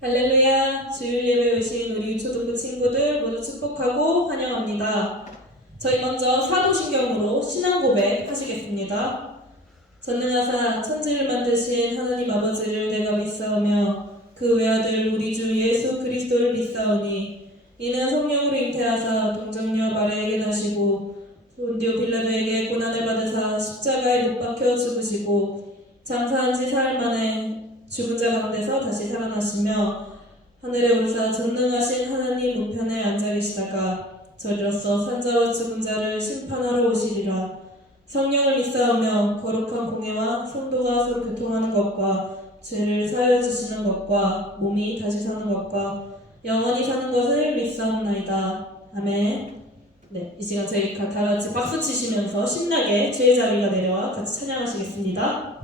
할렐루야, 주일 예배 오신 우리 초등부 친구들 모두 축복하고 환영합니다. 저희 먼저 사도신경으로 신앙 고백 하시겠습니다. 전능하사 천지를 만드신 하나님 아버지를 내가 믿사오며 그 외아들 우리 주 예수 그리스도를 믿사오니 이는 성령으로 잉태하사 동정녀 마리아에게 나시고 본디오 빌라도에게 고난을 받으사 십자가에 못 박혀 죽으시고 장사한 지 사흘 만에 죽은 자 가운데서 다시 살아나시며 하늘에 오르사 전능하신 하나님 우편에 앉아 계시다가 저리로서 산자와 죽은 자를 심판하러 오시리라. 성령을 믿사오며 거룩한 공예와 성도가 서로 교통하는 것과 죄를 사하여 주시는 것과 몸이 다시 사는 것과 영원히 사는 것을 믿사옵나이다. 아멘. 네, 이 시간 저희 다 같이 박수 치시면서 신나게 주의 자리가 내려와 같이 찬양하시겠습니다.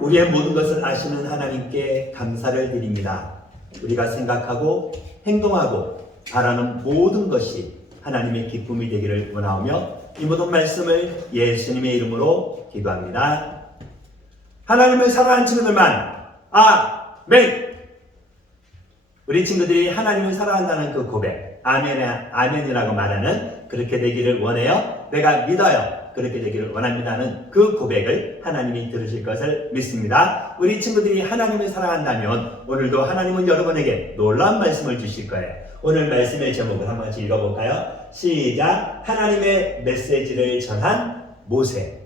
우리의 모든 것을 아시는 하나님께 감사를 드립니다. 우리가 생각하고 행동하고 바라는 모든 것이 하나님의 기쁨이 되기를 원하오며 이 모든 말씀을 예수님의 이름으로 기도합니다. 하나님을 사랑하는 친구들만 아멘. 우리 친구들이 하나님을 사랑한다는 그 고백, 아멘이라고 말하는 그렇게 되기를 원해요. 내가 믿어요. 그렇게 되기를 원합니다는 그 고백을 하나님이 들으실 것을 믿습니다. 우리 친구들이 하나님을 사랑한다면 오늘도 하나님은 여러분에게 놀라운 말씀을 주실 거예요. 오늘 말씀의 제목을 한번 같이 읽어볼까요? 시작! 하나님의 메시지를 전한 모세.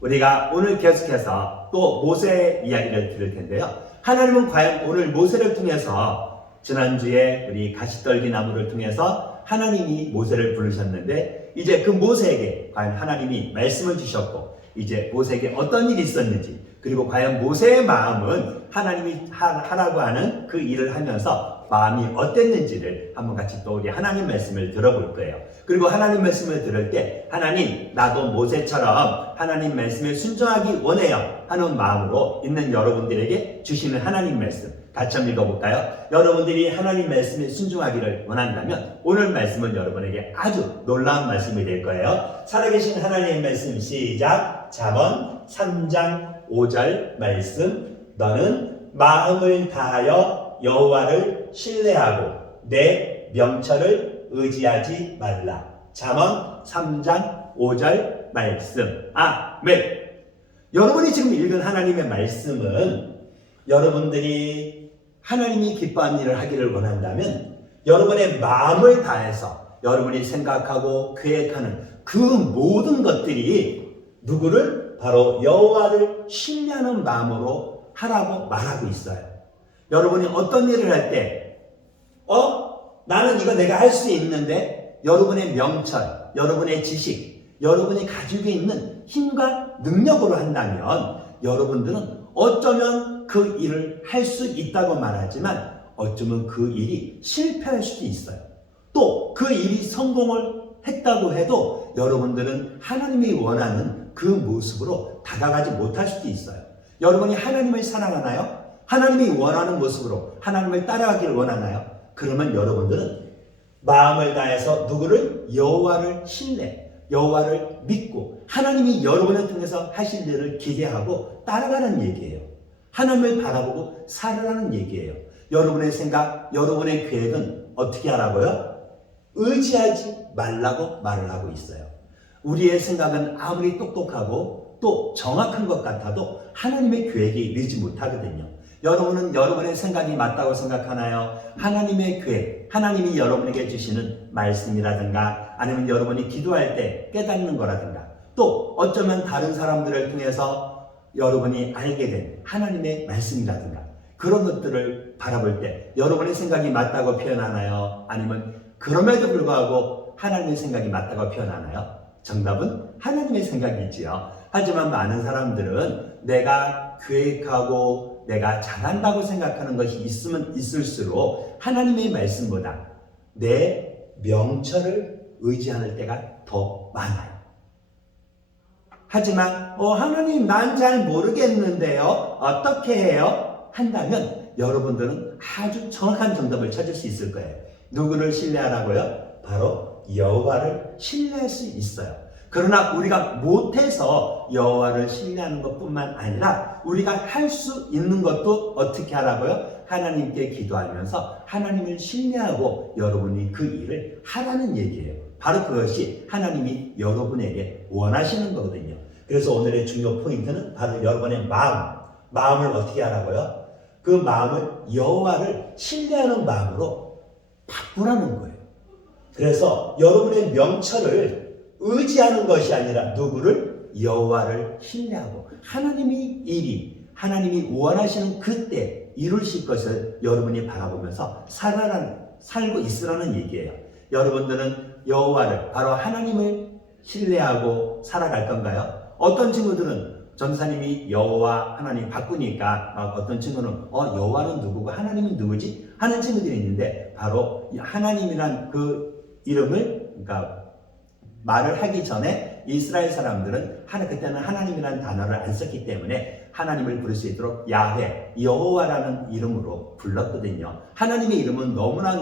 우리가 오늘 계속해서 또 모세의 이야기를 들을 텐데요. 하나님은 과연 오늘 모세를 통해서 지난주에 우리 가시떨기 나무를 통해서 하나님이 모세를 부르셨는데 이제 그 모세에게 과연 하나님이 말씀을 주셨고 이제 모세에게 어떤 일이 있었는지 그리고 과연 모세의 마음은 하나님이 하라고 하는 그 일을 하면서 마음이 어땠는지를 한번 같이 또 우리 하나님 말씀을 들어볼 거예요. 그리고 하나님 말씀을 들을 때 하나님 나도 모세처럼 하나님 말씀에 순종하기 원해요 하는 마음으로 있는 여러분들에게 주시는 하나님 말씀 같이 한번 읽어볼까요? 여러분들이 하나님 말씀에 순종하기를 원한다면 오늘 말씀은 여러분에게 아주 놀라운 말씀이 될 거예요. 살아계신 하나님의 말씀 시작! 잠언 3장 5절 말씀 너는 마음을 다하여 여호와를 신뢰하고 내 명철을 의지하지 말라. 잠언 3장 5절 말씀 아멘. 여러분이 지금 읽은 하나님의 말씀은 여러분들이 하나님이 기뻐하는 일을 하기를 원한다면 여러분의 마음을 다해서 여러분이 생각하고 계획하는 그 모든 것들이 누구를? 바로 여호와를 신뢰하는 마음으로 하라고 말하고 있어요. 여러분이 어떤 일을 할 때 나는 이거 내가 할 수 있는데 여러분의 명철, 여러분의 지식, 여러분이 가지고 있는 힘과 능력으로 한다면 여러분들은 어쩌면 그 일을 할 수 있다고 말하지만 어쩌면 그 일이 실패할 수도 있어요. 또 그 일이 성공을 했다고 해도 여러분들은 하나님이 원하는 그 모습으로 다가가지 못할 수도 있어요. 여러분이 하나님을 사랑하나요? 하나님이 원하는 모습으로 하나님을 따라가기를 원하나요? 그러면 여러분들은 마음을 다해서 누구를? 여호와를 신뢰, 여호와를 믿고 하나님이 여러분을 통해서 하실 일을 기대하고 따라가는 얘기예요. 하나님을 바라보고 살아가는 얘기예요. 여러분의 생각, 여러분의 계획은 어떻게 하라고요? 의지하지 말라고 말을 하고 있어요. 우리의 생각은 아무리 똑똑하고 또 정확한 것 같아도 하나님의 계획이 늘지 못하거든요. 여러분은 여러분의 생각이 맞다고 생각하나요? 하나님의 계획, 하나님이 여러분에게 주시는 말씀이라든가 아니면 여러분이 기도할 때 깨닫는 거라든가 또 어쩌면 다른 사람들을 통해서 여러분이 알게 된 하나님의 말씀이라든가 그런 것들을 바라볼 때 여러분의 생각이 맞다고 표현하나요? 아니면 그럼에도 불구하고 하나님의 생각이 맞다고 표현하나요? 정답은 하나님의 생각이지요. 하지만 많은 사람들은 내가 계획하고 내가 잘한다고 생각하는 것이 있으면 있을수록 하나님의 말씀보다 내 명철을 의지하는 때가 더 많아요. 하지만 하나님 난 잘 모르겠는데요. 어떻게 해요? 한다면 여러분들은 아주 정확한 정답을 찾을 수 있을 거예요. 누구를 신뢰하라고요? 바로 여호와를 신뢰할 수 있어요. 그러나 우리가 못해서 여호와를 신뢰하는 것뿐만 아니라 우리가 할 수 있는 것도 어떻게 하라고요? 하나님께 기도하면서 하나님을 신뢰하고 여러분이 그 일을 하라는 얘기예요. 바로 그것이 하나님이 여러분에게 원하시는 거거든요. 그래서 오늘의 중요 포인트는 바로 여러분의 마음을 어떻게 하라고요? 그 마음을 여호와를 신뢰하는 마음으로 바꾸라는 거예요. 그래서 여러분의 명철을 의지하는 것이 아니라 누구를? 여호와를 신뢰하고 하나님이 원하시는 그때 이루실 것을 여러분이 바라보면서 살고 있으라는 얘기예요. 여러분들은 여호와를 바로 하나님을 신뢰하고 살아갈 건가요? 어떤 친구들은 전사님이 여호와 하나님 바꾸니까 어떤 친구는 여호와는 누구고 하나님은 누구지? 하는 친구들이 있는데 바로 하나님이란 그 이름을 그러니까 말을 하기 전에 이스라엘 사람들은 그때는 하나님이라는 단어를 안 썼기 때문에 하나님을 부를 수 있도록 야훼, 여호와라는 이름으로 불렀거든요. 하나님의 이름은 너무나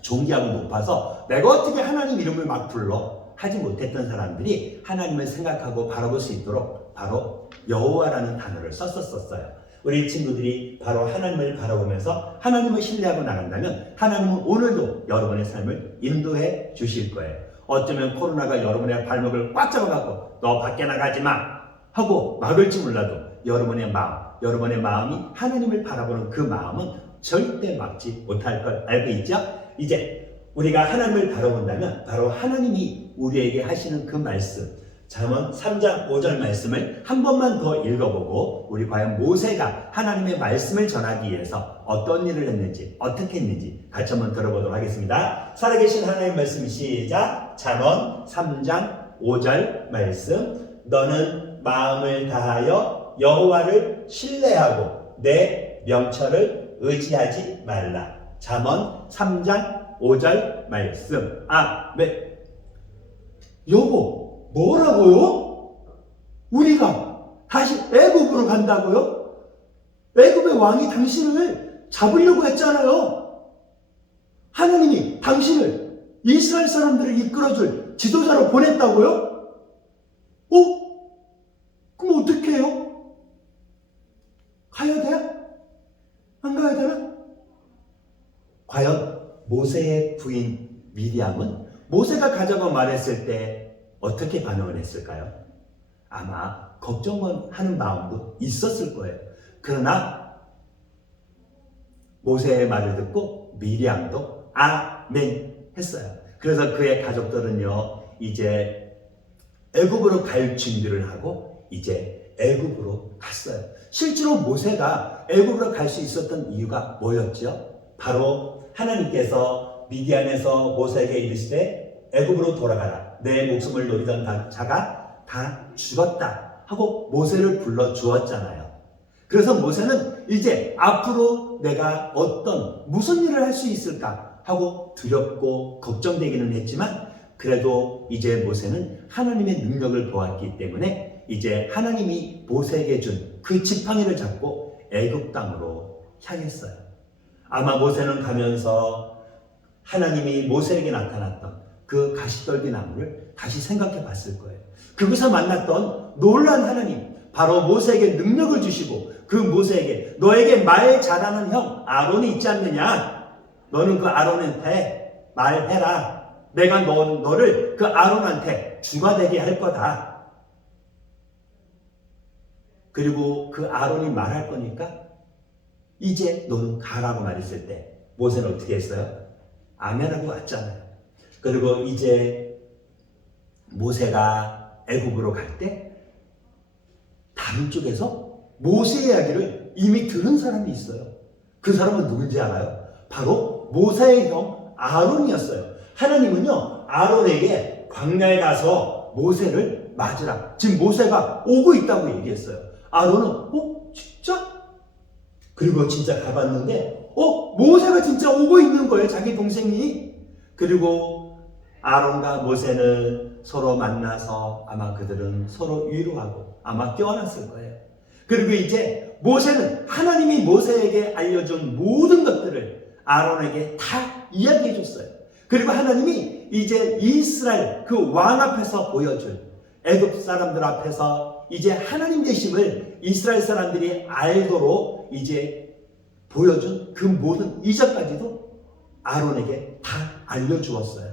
존귀하고 높아서 내가 어떻게 하나님 이름을 막 불러 하지 못했던 사람들이 하나님을 생각하고 바라볼 수 있도록 바로 여호와라는 단어를 썼었어요. 우리 친구들이 바로 하나님을 바라보면서 하나님을 신뢰하고 나간다면 하나님은 오늘도 여러분의 삶을 인도해 주실 거예요. 어쩌면 코로나가 여러분의 발목을 꽉 잡아갖고 너 밖에 나가지 마 하고 막을지 몰라도 여러분의 마음이 하나님을 바라보는 그 마음은 절대 막지 못할 걸 알고 있죠? 이제 우리가 하나님을 바라본다면 바로 하나님이 우리에게 하시는 그 말씀, 잠언 3장 5절 말씀을 한 번만 더 읽어보고 우리 과연 모세가 하나님의 말씀을 전하기 위해서 어떤 일을 했는지 어떻게 했는지 같이 한번 들어보도록 하겠습니다. 살아계신 하나님의 말씀 시작. 잠언 3장 5절 말씀. 너는 마음을 다하여 여호와를 신뢰하고 내 명철을 의지하지 말라. 잠언 3장 5절 말씀. 네. 여보, 뭐라고요? 우리가 다시 애굽으로 간다고요? 애굽의 왕이 당신을 잡으려고 했잖아요. 하나님이 당신을 이스라엘 사람들을 이끌어줄 지도자로 보냈다고요? 그럼 어떻게 해요? 가야 돼? 안 가야 되나? 과연 모세의 부인 미리암은 모세가 가자고 말했을 때 어떻게 반응을 했을까요? 아마 걱정하는 마음도 있었을 거예요. 그러나 모세의 말을 듣고 미리암도 아멘 했어요. 그래서 그의 가족들은요, 이제 애굽으로 갈 준비를 하고 이제 애굽으로 갔어요. 실제로 모세가 애굽으로 갈 수 있었던 이유가 뭐였죠? 바로 하나님께서 미디안에서 모세에게 이르시되 애굽으로 돌아가라. 내 목숨을 노리던 자가 다 죽었다 하고 모세를 불러 주었잖아요. 그래서 모세는 이제 앞으로 내가 무슨 일을 할 수 있을까 하고 두렵고 걱정되기는 했지만 그래도 이제 모세는 하나님의 능력을 보았기 때문에 이제 하나님이 모세에게 준 그 지팡이를 잡고 애굽 땅으로 향했어요. 아마 모세는 가면서 하나님이 모세에게 나타났던 그 가시떨기 나무를 다시 생각해 봤을 거예요. 그곳에서 만났던 놀라운 하나님, 바로 모세에게 능력을 주시고 그 모세에게 너에게 말 잘하는 형 아론이 있지 않느냐? 너는 그 아론한테 말해라. 내가 너를 그 아론한테 주가 되게 할 거다. 그리고 그 아론이 말할 거니까 이제 너는 가라고 말했을 때 모세는 어떻게 했어요? 아멘하고 왔잖아요. 그리고 이제 모세가 애굽으로 갈 때 다른 쪽에서 모세 이야기를 이미 들은 사람이 있어요. 그 사람은 누군지 알아요? 바로 모세의 형 아론이었어요. 하나님은요, 아론에게 광야에 가서 모세를 맞으라. 지금 모세가 오고 있다고 얘기했어요. 아론은 진짜? 그리고 진짜 가봤는데 모세가 진짜 오고 있는 거예요. 자기 동생이. 그리고 아론과 모세는 서로 만나서 아마 그들은 서로 위로하고 아마 껴안았을 거예요. 그리고 이제 모세는 하나님이 모세에게 알려준 모든 것들을 아론에게 다 이야기해 줬어요. 그리고 하나님이 이제 이스라엘 그 왕 앞에서 보여줄 애굽 사람들 앞에서 이제 하나님 되심을 이스라엘 사람들이 알도록 이제 보여준 그 모든 이전까지도 아론에게 다 알려주었어요.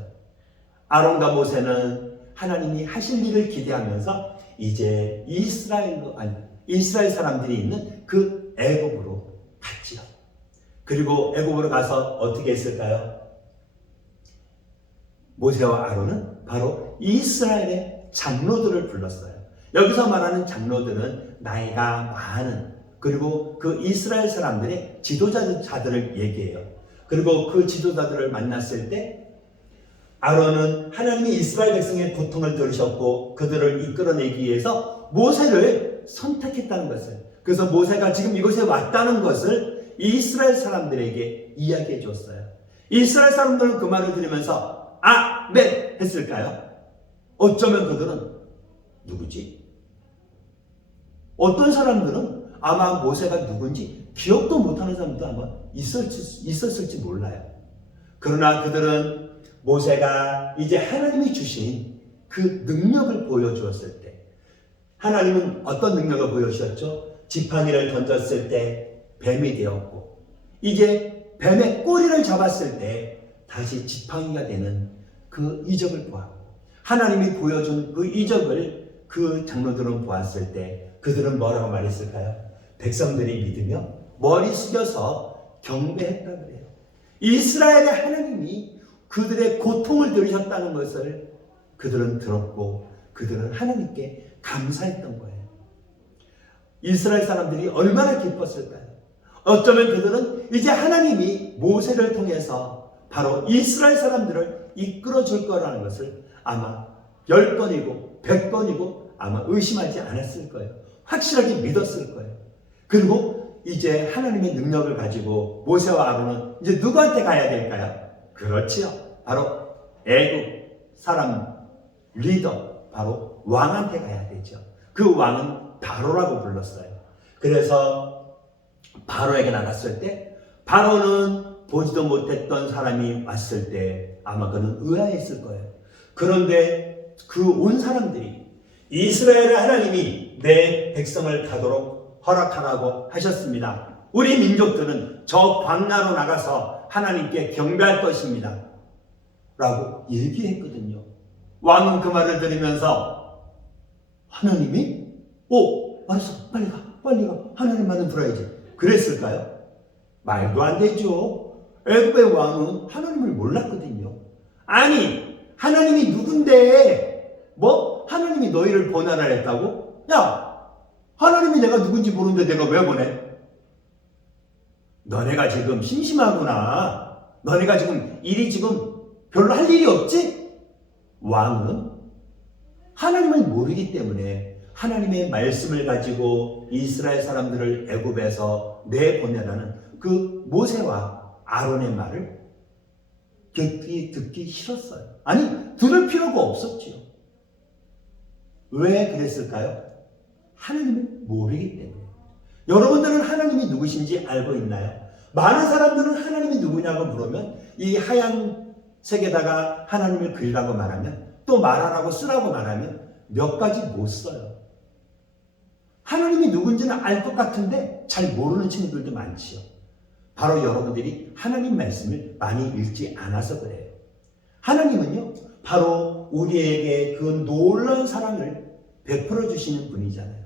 아론과 모세는 하나님이 하실 일을 기대하면서 이제 이스라엘 사람들이 있는 그 애굽으로 갔지요. 그리고 애굽으로 가서 어떻게 했을까요? 모세와 아론은 바로 이스라엘의 장로들을 불렀어요. 여기서 말하는 장로들은 나이가 많은 그리고 그 이스라엘 사람들의 지도자들을 얘기해요. 그리고 그 지도자들을 만났을 때 아론은 하나님이 이스라엘 백성의 고통을 들으셨고 그들을 이끌어내기 위해서 모세를 선택했다는 것을, 그래서 모세가 지금 이곳에 왔다는 것을 이스라엘 사람들에게 이야기해 줬어요. 이스라엘 사람들은 그 말을 들으면서 아멘 했을까요? 어쩌면 그들은 누구지? 어떤 사람들은 아마 모세가 누군지 기억도 못하는 사람도 아마 있었을지 몰라요. 그러나 그들은 모세가 이제 하나님이 주신 그 능력을 보여주었을 때, 하나님은 어떤 능력을 보여주셨죠? 지팡이를 던졌을 때 뱀이 되었고, 이제 뱀의 꼬리를 잡았을 때 다시 지팡이가 되는 그 이적을 보았고, 하나님이 보여준 그 이적을 그 장로들은 보았을 때 그들은 뭐라고 말했을까요? 백성들이 믿으며 머리 숙여서 경배했다 그래요. 이스라엘의 하나님이 그들의 고통을 들으셨다는 것을 그들은 들었고, 그들은 하나님께 감사했던 거예요. 이스라엘 사람들이 얼마나 기뻤을까요? 어쩌면 그들은 이제 하나님이 모세를 통해서 바로 이스라엘 사람들을 이끌어 줄 거라는 것을 아마 10번이고 100번이고 아마 의심하지 않았을 거예요. 확실하게 믿었을 거예요. 그리고 이제 하나님의 능력을 가지고 모세와 아론은 이제 누구한테 가야 될까요? 그렇지요. 바로 애굽 사람 리더, 바로 왕한테 가야 되죠. 그 왕은 바로라고 불렀어요. 그래서 바로에게 나갔을 때 바로는 보지도 못했던 사람이 왔을 때 아마 그는 의아했을 거예요. 그런데 그 온 사람들이 이스라엘의 하나님이 내 백성을 가도록 허락하라고 하셨습니다. 우리 민족들은 저 광야로 나가서 하나님께 경배할 것입니다. 라고 얘기했거든요. 왕은 그 말을 들으면서 하나님이? 알았어. 빨리 가. 하나님만은 들어야지. 그랬을까요? 말도 안 되죠. 애굽의 왕은 하나님을 몰랐거든요. 아니, 하나님이 누군데 하나님이 너희를 보내라 했다고? 야, 하나님이 내가 누군지 모르는데 내가 왜 보내? 너네가 지금 심심하구나. 너네가 지금 별로 할 일이 없지? 왕은 하나님을 모르기 때문에 하나님의 말씀을 가지고 이스라엘 사람들을 애굽에서 내보내라는 그 모세와 아론의 말을 듣기 싫었어요. 아니, 들을 필요가 없었지요. 왜 그랬을까요? 하나님을 모르기 때문에. 여러분들은 하나님이 누구신지 알고 있나요? 많은 사람들은 하나님이 누구냐고 물으면 이 하얀 색에다가 하나님을 그리라고 말하면, 또 말하라고 쓰라고 말하면 몇 가지 못 써요. 하나님이 누군지는 알 것 같은데 잘 모르는 친구들도 많지요. 바로 여러분들이 하나님 말씀을 많이 읽지 않아서 그래요. 하나님은요, 바로 우리에게 그 놀라운 사랑을 베풀어 주시는 분이잖아요.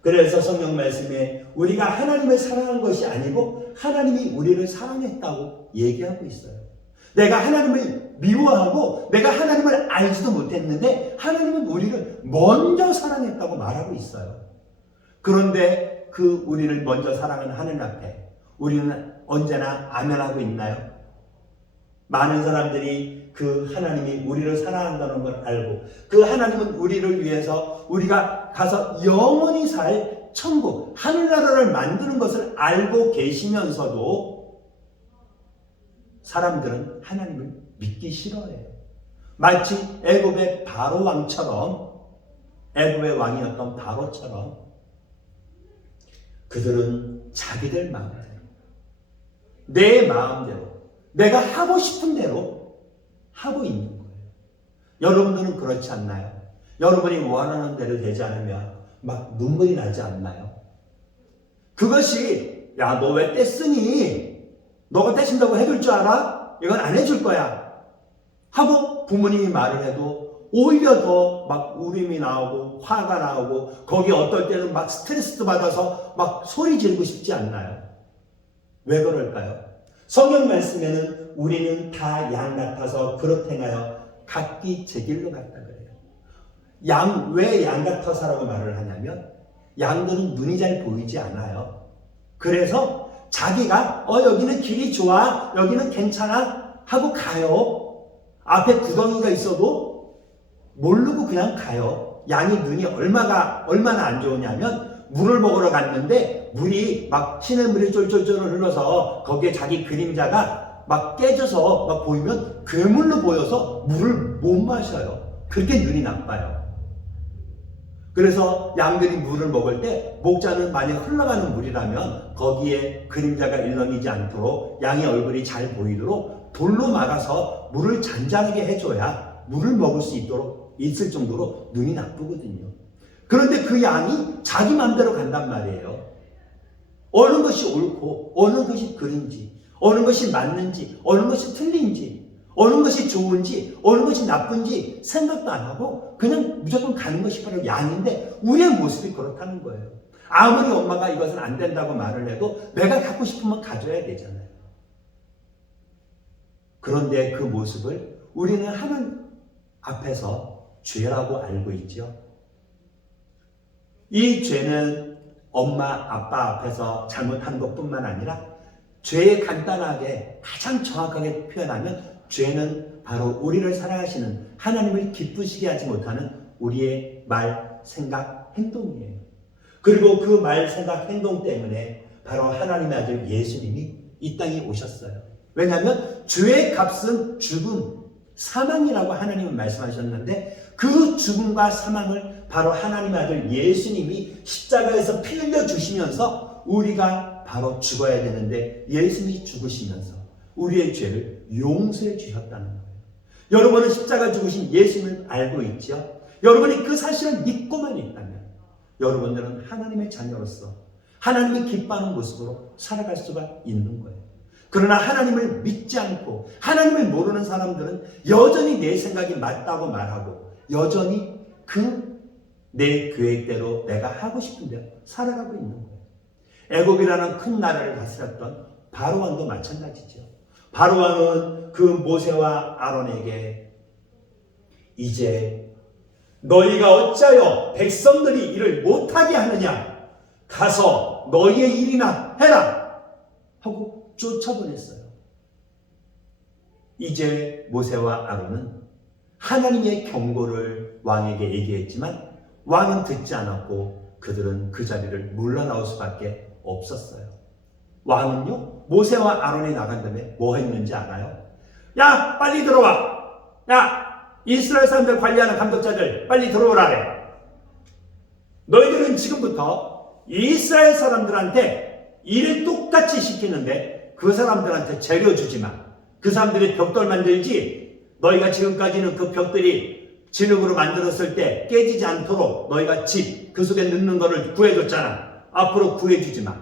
그래서 성경 말씀에 우리가 하나님을 사랑한 것이 아니고 하나님이 우리를 사랑했다고 얘기하고 있어요. 내가 하나님을 미워하고 내가 하나님을 알지도 못했는데 하나님은 우리를 먼저 사랑했다고 말하고 있어요. 그런데 그 우리를 먼저 사랑하는 하나님 앞에 우리는 언제나 아멘하고 있나요? 많은 사람들이 그 하나님이 우리를 사랑한다는 걸 알고 그 하나님은 우리를 위해서 우리가 가서 영원히 살 천국, 하늘나라를 만드는 것을 알고 계시면서도 사람들은 하나님을 믿기 싫어해요. 마치 애굽의 바로 왕처럼, 애굽의 왕이었던 바로처럼 그들은 자기들 마음대로, 내 마음대로, 내가 하고 싶은 대로 하고 있는 거예요. 여러분들은 그렇지 않나요? 여러분이 원하는 대로 되지 않으면 막 눈물이 나지 않나요? 그것이 야, 너 왜 떼쓰니? 너가 떼신다고 해줄 줄 알아? 이건 안 해줄 거야 하고 부모님이 말을 해도 오히려 더 막 울음이 나오고 화가 나오고 거기 어떨 때는 막 스트레스도 받아서 막 소리 지르고 싶지 않나요? 왜 그럴까요? 성경 말씀에는 우리는 다 양 같아서 그릇 행하여 각기 제 길로 갔다 그래요. 왜 양 같아서라고 말을 하냐면 양들은 눈이 잘 보이지 않아요. 그래서 자기가 여기는 길이 좋아, 여기는 괜찮아 하고 가요. 앞에 구덩이가 있어도 모르고 그냥 가요. 양이 눈이 얼마나 안 좋으냐면 물을 먹으러 갔는데 물이 막 시냇물이 쫄쫄쫄 흘러서 거기에 자기 그림자가 막 깨져서 막 보이면 괴물로 보여서 물을 못 마셔요. 그렇게 눈이 나빠요. 그래서 양들이 물을 먹을 때 목자는 만약 흘러가는 물이라면 거기에 그림자가 일렁이지 않도록 양의 얼굴이 잘 보이도록 돌로 막아서 물을 잔잔하게 해줘야 물을 먹을 수 있을 정도로 눈이 나쁘거든요. 그런데 그 양이 자기 마음대로 간단 말이에요. 어느 것이 옳고 어느 것이 그른지, 어느 것이 맞는지, 어느 것이 틀린지, 어느 것이 좋은지, 어느 것이 나쁜지 생각도 안 하고 그냥 무조건 가는 것이 바로 양인데 우리의 모습이 그렇다는 거예요. 아무리 엄마가 이것은 안 된다고 말을 해도 내가 갖고 싶으면 가져야 되잖아요. 그런데 그 모습을 우리는 하나님 앞에서 죄라고 알고 있죠. 이 죄는 엄마, 아빠 앞에서 잘못한 것뿐만 아니라 죄에 간단하게 가장 정확하게 표현하면 죄는 바로 우리를 사랑하시는 하나님을 기쁘시게 하지 못하는 우리의 말, 생각, 행동이에요. 그리고 그 말, 생각, 행동 때문에 바로 하나님의 아들 예수님이 이 땅에 오셨어요. 왜냐하면 죄의 값은 죽음, 사망이라고 하나님은 말씀하셨는데 그 죽음과 사망을 바로 하나님의 아들 예수님이 십자가에서 피 흘려 주시면서 우리가 바로 죽어야 되는데 예수님이 죽으시면서 우리의 죄를 용서해 주셨다는 거예요. 여러분은 십자가 죽으신 예수님을 알고 있죠? 여러분이 그 사실을 믿고만 있다면 여러분들은 하나님의 자녀로서 하나님이 기뻐하는 모습으로 살아갈 수가 있는 거예요. 그러나 하나님을 믿지 않고 하나님을 모르는 사람들은 여전히 내 생각이 맞다고 말하고 여전히 내 계획대로 내가 하고 싶은 대로 살아가고 있는 거예요. 애굽이라는 큰 나라를 다스렸던 바로 왕도 마찬가지죠. 바로 왕은 그 모세와 아론에게 이제 너희가 어찌하여 백성들이 일을 못하게 하느냐, 가서 너희의 일이나 해라 하고 쫓아보냈어요. 이제 모세와 아론은 하나님의 경고를 왕에게 얘기했지만 왕은 듣지 않았고 그들은 그 자리를 물러나올 수밖에 없었어요. 왕은요, 모세와 아론이 나간 다음에 뭐 했는지 알아요? 야, 빨리 들어와. 야, 이스라엘 사람들 관리하는 감독자들 빨리 들어오라래. 너희들은 지금부터 이스라엘 사람들한테 일을 똑같이 시키는데 그 사람들한테 재료 주지 마. 그 사람들이 벽돌 만들지 너희가 지금까지는 그 벽들이 진흙으로 만들었을 때 깨지지 않도록 너희가 집, 그 속에 넣는 거를 구해줬잖아. 앞으로 구해주지 마.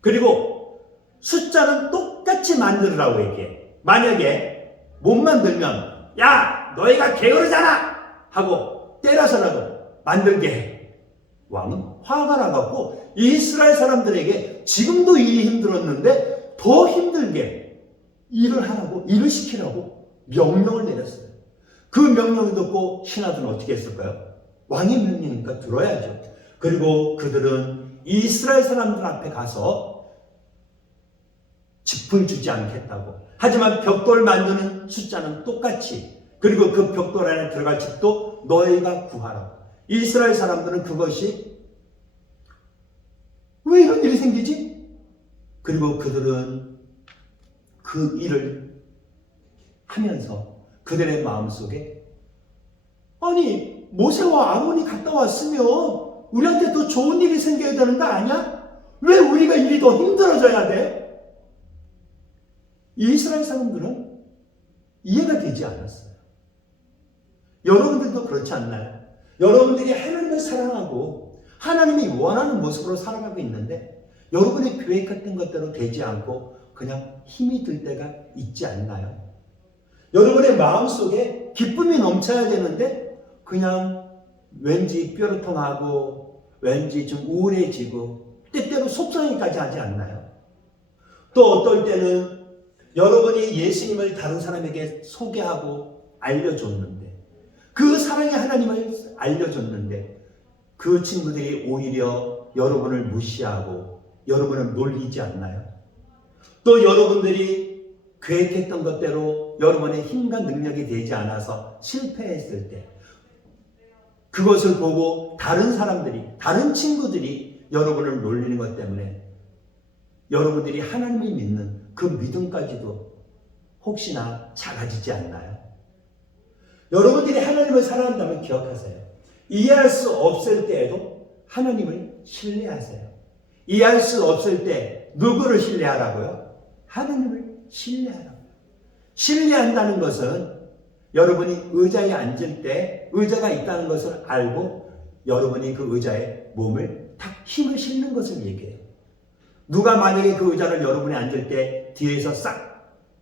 그리고 숫자는 똑같이 만들으라고 얘기해. 만약에 못 만들면 야, 너희가 게으르잖아 하고 때려서라도 만들게 해. 왕은 화가 나갖고 이스라엘 사람들에게 지금도 일이 힘들었는데 더 힘들게 일을 시키라고 명령을 내렸어요. 그 명령을 듣고 신하들은 어떻게 했을까요? 왕의 명령이니까 들어야죠. 그리고 그들은 이스라엘 사람들 앞에 가서 짚을 주지 않겠다고. 하지만 벽돌 만드는 숫자는 똑같이, 그리고 그 벽돌 안에 들어갈 집도 너희가 구하라고. 이스라엘 사람들은 그것이 왜 이런 일이 생기지? 그리고 그들은 그 일을 하면서 그들의 마음속에 아니, 모세와 아론이 갔다 왔으면 우리한테 더 좋은 일이 생겨야 되는 거 아니야? 왜 우리가 일이 더 힘들어져야 돼? 이스라엘 사람들은 이해가 되지 않았어요. 여러분들도 그렇지 않나요? 여러분들이 하나님을 사랑하고 하나님이 원하는 모습으로 살아가고 있는데 여러분의 계획했던 것대로 되지 않고 그냥 힘이 들 때가 있지 않나요? 여러분의 마음속에 기쁨이 넘쳐야 되는데 그냥 왠지 뾰루통하고 왠지 좀 우울해지고 때때로 속상해까지 하지 않나요? 또 어떨 때는 여러분이 예수님을 다른 사람에게 소개하고 알려줬는데 그 사랑의 하나님을 알려줬는데 그 친구들이 오히려 여러분을 무시하고 여러분을 놀리지 않나요? 또 여러분들이 계획했던 것대로 여러분의 힘과 능력이 되지 않아서 실패했을 때 그것을 보고 다른 사람들이, 다른 친구들이 여러분을 놀리는 것 때문에 여러분들이 하나님을 믿는 그 믿음까지도 혹시나 작아지지 않나요? 여러분들이 하나님을 사랑한다면 기억하세요. 이해할 수 없을 때에도 하나님을 신뢰하세요. 이해할 수 없을 때 누구를 신뢰하라고요? 하나님을 신뢰하라고요. 신뢰한다는 것은 여러분이 의자에 앉을 때 의자가 있다는 것을 알고 여러분이 그 의자에 몸을 탁 힘을 실는 것을 얘기해요. 누가 만약에 그 의자를 여러분이 앉을 때 뒤에서 싹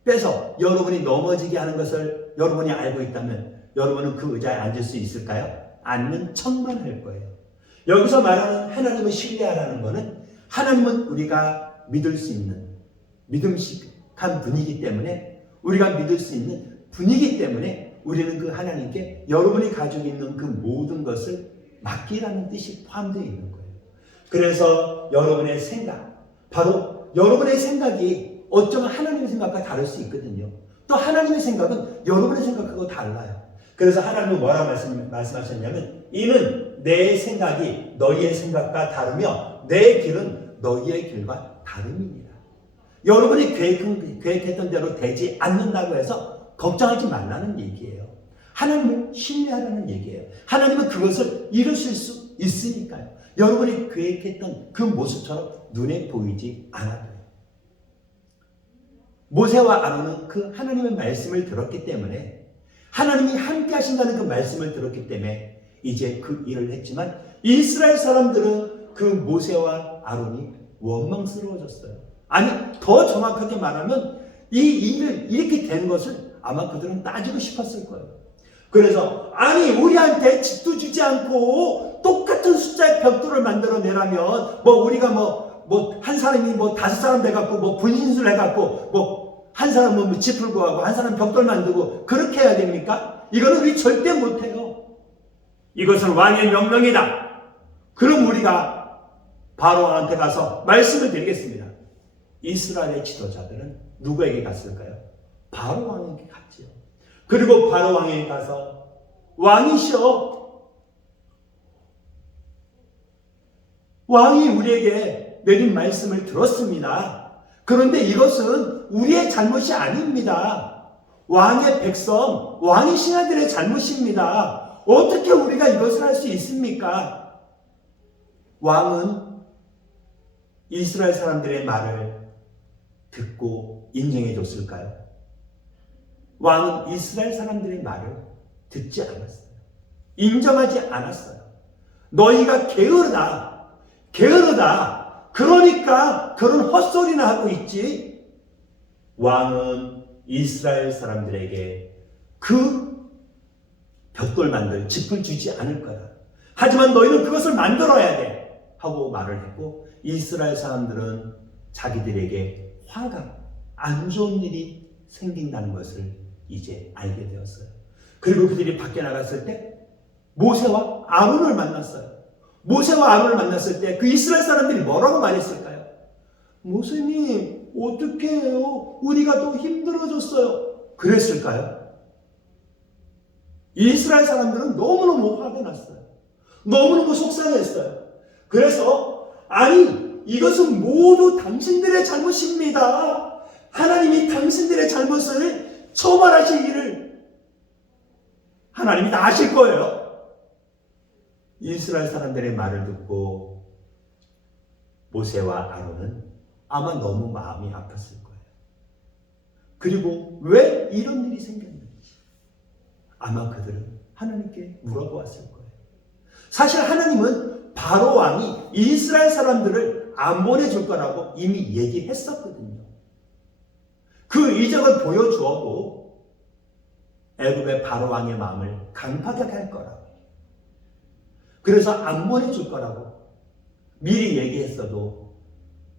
빼서 여러분이 넘어지게 하는 것을 여러분이 알고 있다면 여러분은 그 의자에 앉을 수 있을까요? 앉는 척만 할 거예요. 여기서 말하는 하나님을 신뢰하라는 것은 하나님은 우리가 믿을 수 있는 믿음직한 분이기 때문에 우리가 믿을 수 있는 분이기 때문에 우리는 그 하나님께 여러분이 가지고 있는 그 모든 것을 맡기라는 뜻이 포함되어 있는 거예요. 그래서 여러분의 생각, 바로 여러분의 생각이 어쩌면 하나님의 생각과 다를 수 있거든요. 또 하나님의 생각은 여러분의 생각하고 달라요. 그래서 하나님은 뭐라고 말씀하셨냐면 이는 내 생각이 너희의 생각과 다르며 내 길은 너희의 길과 다름이니라. 여러분이 계획했던 대로 되지 않는다고 해서 걱정하지 말라는 얘기예요. 하나님을 신뢰하라는 얘기예요. 하나님은 그것을 이루실 수 있으니까요. 여러분이 계획했던 그 모습처럼 눈에 보이지 않아도요. 모세와 아론은 그 하나님의 말씀을 들었기 때문에 하나님이 함께 하신다는 그 말씀을 들었기 때문에 이제 그 일을 했지만 이스라엘 사람들은 그 모세와 아론이 원망스러워졌어요. 아니 더 정확하게 말하면 이 일을 이렇게 된 것을 아마 그들은 따지고 싶었을 거예요. 그래서 아니 우리한테 집도 주지 않고 똑같은 숫자의 벽돌을 만들어내라면 우리가 한 사람이 5사람 돼갖고 분신술 해갖고 한 사람은 집 풀고 하고 한 사람 벽돌 만들고 그렇게 해야 됩니까? 이거는 우리 절대 못해요. 이것은 왕의 명령이다. 그럼 우리가 바로왕한테 가서 말씀을 드리겠습니다. 이스라엘의 지도자들은 누구에게 갔을까요? 바로왕에게 갔지요. 그리고 바로왕에게 가서 왕이시여, 왕이 우리에게 내린 말씀을 들었습니다. 그런데 이것은 우리의 잘못이 아닙니다. 왕의 백성, 왕의 신하들의 잘못입니다. 어떻게 우리가 이것을 할 수 있습니까? 왕은 이스라엘 사람들의 말을 듣고 인정해 줬을까요? 왕은 이스라엘 사람들의 말을 듣지 않았어요. 인정하지 않았어요. 너희가 게으르다. 그러니까 그런 헛소리나 하고 있지. 왕은 이스라엘 사람들에게 그 벽돌 만들 짚을 주지 않을 거야. 하지만 너희는 그것을 만들어야 돼. 하고 말을 했고 이스라엘 사람들은 자기들에게 화가 안 좋은 일이 생긴다는 것을 이제 알게 되었어요. 그리고 그들이 밖에 나갔을 때 모세와 아론을 만났어요. 모세와 아론을 만났을 때 그 이스라엘 사람들이 뭐라고 말했을까요? 모세님 어떻게 해요? 우리가 더 힘들어졌어요. 그랬을까요? 이스라엘 사람들은 너무너무 화가 났어요. 너무너무 속상했어요. 그래서 아니 이것은 모두 당신들의 잘못입니다. 하나님이 당신들의 잘못을 처벌하시기를 하나님이 다 아실 거예요. 이스라엘 사람들의 말을 듣고 모세와 아론은 아마 너무 마음이 아팠을 거예요. 그리고 왜 이런 일이 생겼는지 아마 그들은 하나님께 물어보았을 거예요. 사실 하나님은 바로 왕이 이스라엘 사람들을 안 보내줄 거라고 이미 얘기했었거든요. 그 이적을 보여주어도 애굽의 바로 왕의 마음을 강팍하게 할 거라고. 그래서 안 보내줄 거라고 미리 얘기했어도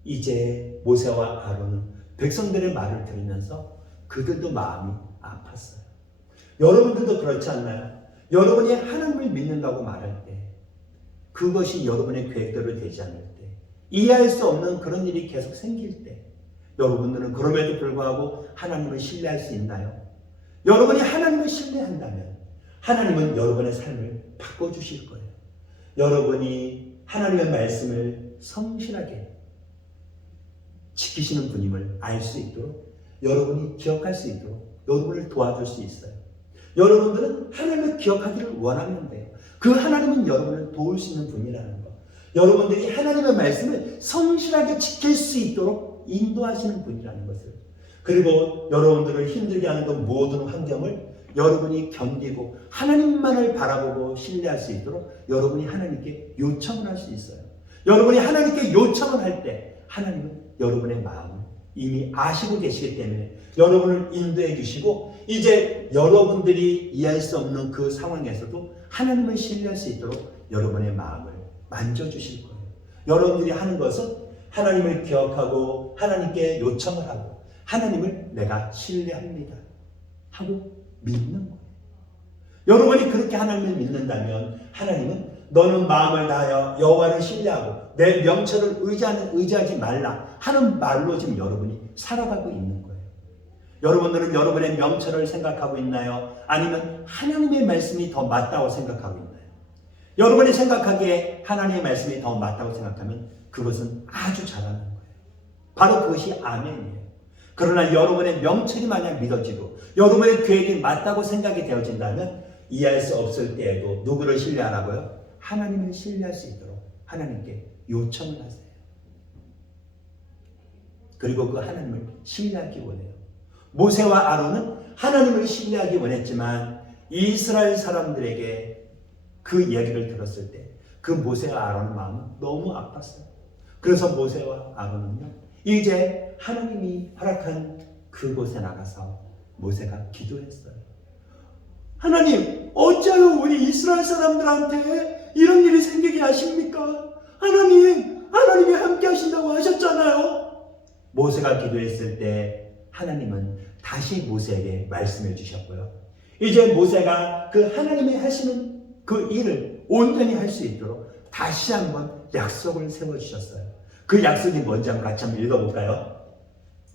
이제 모세와 아론은 백성들의 말을 들으면서 그들도 마음이 아팠어요. 여러분들도 그렇지 않나요? 여러분이 하나님을 믿는다고 말할 때 그것이 여러분의 계획대로 되지 않을 때 이해할 수 없는 그런 일이 계속 생길 때 여러분들은 그럼에도 불구하고 하나님을 신뢰할 수 있나요? 여러분이 하나님을 신뢰한다면 하나님은 여러분의 삶을 바꿔주실 거예요. 여러분이 하나님의 말씀을 성실하게 지키시는 분임을 알 수 있도록 여러분이 기억할 수 있도록 여러분을 도와줄 수 있어요. 여러분들은 하나님을 기억하기를 원하는데 그 하나님은 여러분을 도울 수 있는 분이라는 것. 여러분들이 하나님의 말씀을 성실하게 지킬 수 있도록 인도하시는 분이라는 것을. 그리고 여러분들을 힘들게 하는 그 모든 환경을 여러분이 견디고 하나님만을 바라보고 신뢰할 수 있도록 여러분이 하나님께 요청을 할 수 있어요. 여러분이 하나님께 요청을 할 때 하나님은 여러분의 마음을 이미 아시고 계시기 때문에 여러분을 인도해 주시고 이제 여러분들이 이해할 수 없는 그 상황에서도 하나님을 신뢰할 수 있도록 여러분의 마음을 만져주실 거예요. 여러분들이 하는 것은 하나님을 기억하고 하나님께 요청을 하고 하나님을 내가 신뢰합니다 하고 믿는 거예요. 여러분이 그렇게 하나님을 믿는다면 하나님은 너는 마음을 다하여 여호와를 신뢰하고 내 명철을 의지하지 말라 하는 말로 지금 여러분이 살아가고 있는 거예요. 여러분들은 여러분의 명철을 생각하고 있나요? 아니면 하나님의 말씀이 더 맞다고 생각하고 있나요? 여러분이 생각하기에 하나님의 말씀이 더 맞다고 생각하면 그것은 아주 잘하는 거예요. 바로 그것이 아멘이에요. 그러나 여러분의 명철이 만약 믿어지고 여러분의 계획이 맞다고 생각이 되어진다면 이해할 수 없을 때에도 누구를 신뢰하라고요? 하나님을 신뢰할 수 있도록 하나님께 요청을 하세요. 그리고 그 하나님을 신뢰하기 원해요. 모세와 아론은 하나님을 신뢰하기 원했지만 이스라엘 사람들에게 그 이야기를 들었을 때 그 모세와 아론의 마음은 너무 아팠어요. 그래서 모세와 아론은요, 이제 하나님이 허락한 그곳에 나가서 모세가 기도했어요. 하나님, 어찌하여 우리 이스라엘 사람들한테 이런 일이 생기게 하십니까? 하나님이 함께 하신다고 하셨잖아요. 모세가 기도했을 때 하나님은 다시 모세에게 말씀해 주셨고요. 이제 모세가 그 하나님이 하시는 그 일을 온전히 할 수 있도록 다시 한번 약속을 세워주셨어요. 그 약속이 뭔지 한번 같이 한번 읽어볼까요?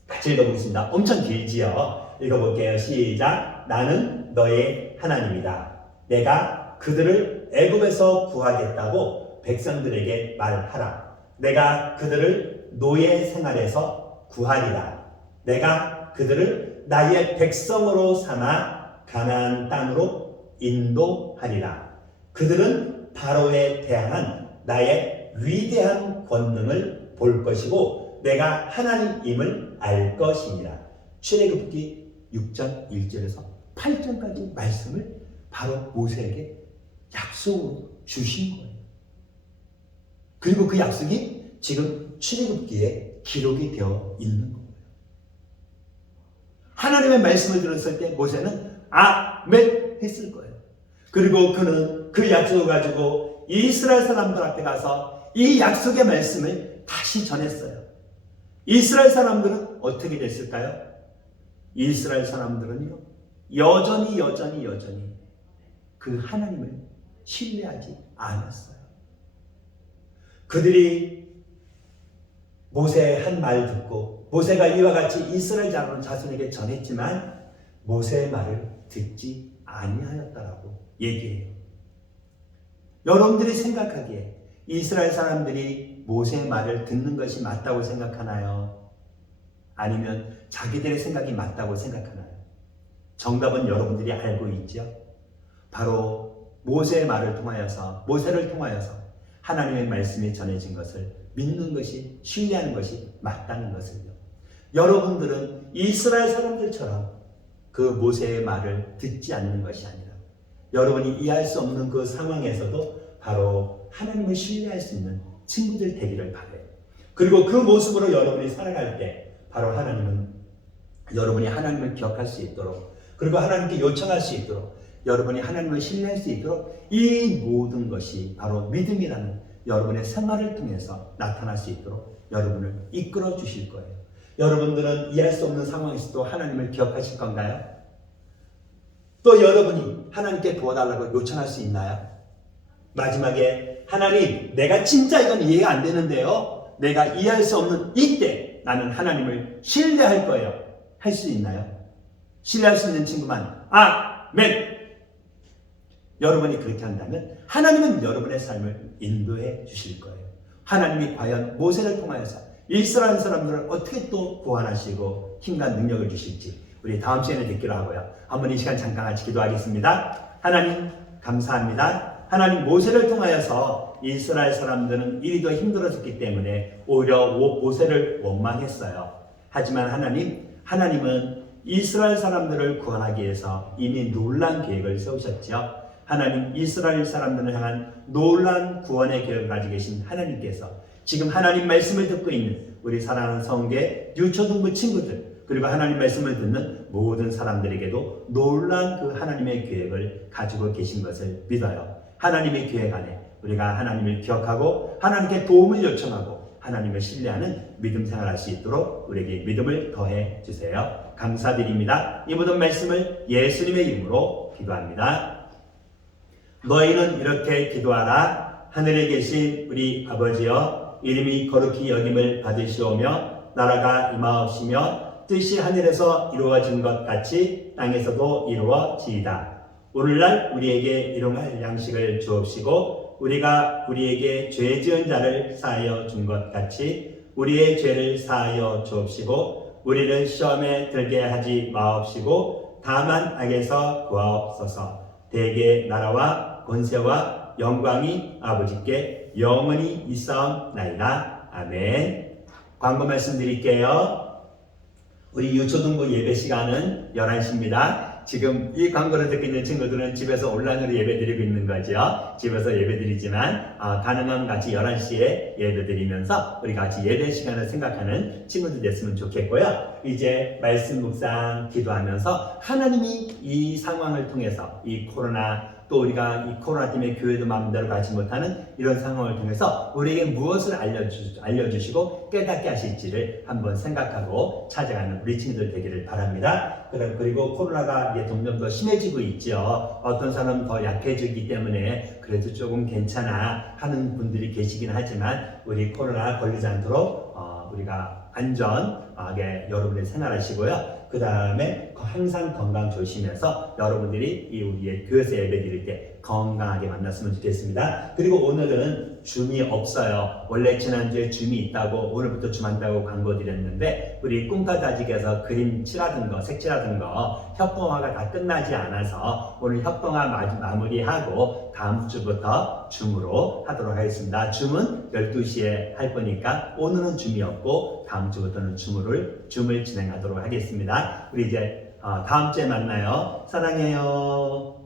같이 읽어보겠습니다. 엄청 길지요? 읽어볼게요. 시작. 나는 너의 하나님이다. 내가 그들을 애굽에서 구하겠다고 백성들에게 말하라. 내가 그들을 노예 생활에서 구하리라. 내가 그들을 나의 백성으로 삼아 가나안 땅으로 인도하리라. 그들은 바로에 대항한 나의 위대한 권능을 볼 것이고 내가 하나님임을 알 것이니라. 출애굽기 6장 1절에서 8절까지 말씀을 바로 모세에게 약속으로 주신 거예요. 그리고 그 약속이 지금 출애굽기에 기록이 되어 있는 거예요. 하나님의 말씀을 들었을 때 모세는 아멘 했을 거예요. 그리고 그는 그 약속을 가지고 이스라엘 사람들 앞에 가서 이 약속의 말씀을 다시 전했어요. 이스라엘 사람들은 어떻게 됐을까요? 이스라엘 사람들은요, 여전히 그 하나님을 신뢰하지 않았어요. 그들이 모세의 한 말 듣고 모세가 이와 같이 이스라엘 자손에게 전했지만 모세의 말을 듣지 아니하였다라고 얘기해요. 여러분들이 생각하기에 이스라엘 사람들이 모세의 말을 듣는 것이 맞다고 생각하나요? 아니면 자기들의 생각이 맞다고 생각하나요? 정답은 여러분들이 알고 있죠? 바로 모세의 말을 통하여서, 모세를 통하여서 하나님의 말씀이 전해진 것을 믿는 것이, 신뢰하는 것이 맞다는 것을요. 여러분들은 이스라엘 사람들처럼 그 모세의 말을 듣지 않는 것이 아니라 여러분이 이해할 수 없는 그 상황에서도 바로 하나님을 신뢰할 수 있는 친구들 되기를 바라요. 그리고 그 모습으로 여러분이 살아갈 때 바로 하나님은 여러분이 하나님을 기억할 수 있도록, 그리고 하나님께 요청할 수 있도록, 여러분이 하나님을 신뢰할 수 있도록 이 모든 것이 바로 믿음이라는 여러분의 생활을 통해서 나타날 수 있도록 여러분을 이끌어 주실 거예요. 여러분들은 이해할 수 없는 상황에서도 하나님을 기억하실 건가요? 또 여러분이 하나님께 도와달라고 요청할 수 있나요? 마지막에 하나님, 내가 진짜 이건 이해가 안 되는데요, 내가 이해할 수 없는 이때 나는 하나님을 신뢰할 거예요. 할 수 있나요? 신뢰할 수 있는 친구만 아멘. 여러분이 그렇게 한다면 하나님은 여러분의 삶을 인도해 주실 거예요. 하나님이 과연 모세를 통하여서 이스라엘 사람들을 어떻게 또 구원하시고 힘과 능력을 주실지 우리 다음 시간에 듣기로 하고요. 한번 이 시간 잠깐 같이 기도하겠습니다. 하나님 감사합니다. 하나님 모세를 통하여서 이스라엘 사람들은 일이 더 힘들어졌기 때문에 오히려 모세를 원망했어요. 하지만 하나님은 이스라엘 사람들을 구원하기 위해서 이미 놀라운 계획을 세우셨죠. 하나님 이스라엘 사람들을 향한 놀라운 구원의 계획을 가지고 계신 하나님께서 지금 하나님 말씀을 듣고 있는 우리 사랑하는 성계 유초등부 친구들, 그리고 하나님 말씀을 듣는 모든 사람들에게도 놀라운 그 하나님의 계획을 가지고 계신 것을 믿어요. 하나님의 계획 안에 우리가 하나님을 기억하고 하나님께 도움을 요청하고 하나님을 신뢰하는 믿음 생활할 수 있도록 우리에게 믿음을 더해 주세요. 감사드립니다. 이 모든 말씀을 예수님의 이름으로 기도합니다. 너희는 이렇게 기도하라. 하늘에 계신 우리 아버지여, 이름이 거룩히 여김을 받으시오며 나라가 임하옵시며 뜻이 하늘에서 이루어진 것 같이 땅에서도 이루어지이다. 오늘날 우리에게 일용할 양식을 주옵시고 우리가 우리에게 죄 지은 자를 사하여 준 것 같이 우리의 죄를 사하여 주옵시고 우리를 시험에 들게 하지 마옵시고 다만 악에서 구하옵소서. 대개 나라와 권세와 영광이 아버지께 영원히 있사옵나이다. 아멘. 광고 말씀드릴게요. 우리 유초등부 예배 시간은 11시입니다. 지금 이 광고를 듣고 있는 친구들은 집에서 온라인으로 예배 드리고 있는 거죠. 집에서 예배 드리지만 가능하면 같이 11시에 예배 드리면서 우리 같이 예배 시간을 생각하는 친구들 됐으면 좋겠고요. 이제 말씀 묵상 기도하면서 하나님이 이 상황을 통해서 이 코로나 또 우리가 이 코로나 때문에 교회도 마음대로 가지 못하는 이런 상황을 통해서 우리에게 무엇을 알려주시고 깨닫게 하실지를 한번 생각하고 찾아가는 우리 친구들 되기를 바랍니다. 그리고 코로나가 이제 점점 더 심해지고 있죠. 어떤 사람은 더 약해지기 때문에 그래도 조금 괜찮아 하는 분들이 계시긴 하지만 우리 코로나 걸리지 않도록 우리가 안전하게 여러분들이 생활하시고요. 그 다음에 항상 건강 조심해서 여러분들이 이 우리의 교회에서 예배 드릴 때 건강하게 만났으면 좋겠습니다. 그리고 오늘은 줌이 없어요. 원래 지난주에 줌이 있다고 오늘부터 줌 한다고 광고 드렸는데 우리 꿈가다직에서 그림 칠하던 거, 색칠하던 거 협동화가 다 끝나지 않아서 오늘 협동화 마무리하고 다음 주부터 줌으로 하도록 하겠습니다. 줌은 12시에 할 거니까 오늘은 줌이 없고 다음 주부터는 줌을 진행하도록 하겠습니다. 우리 이제 다음 주에 만나요. 사랑해요.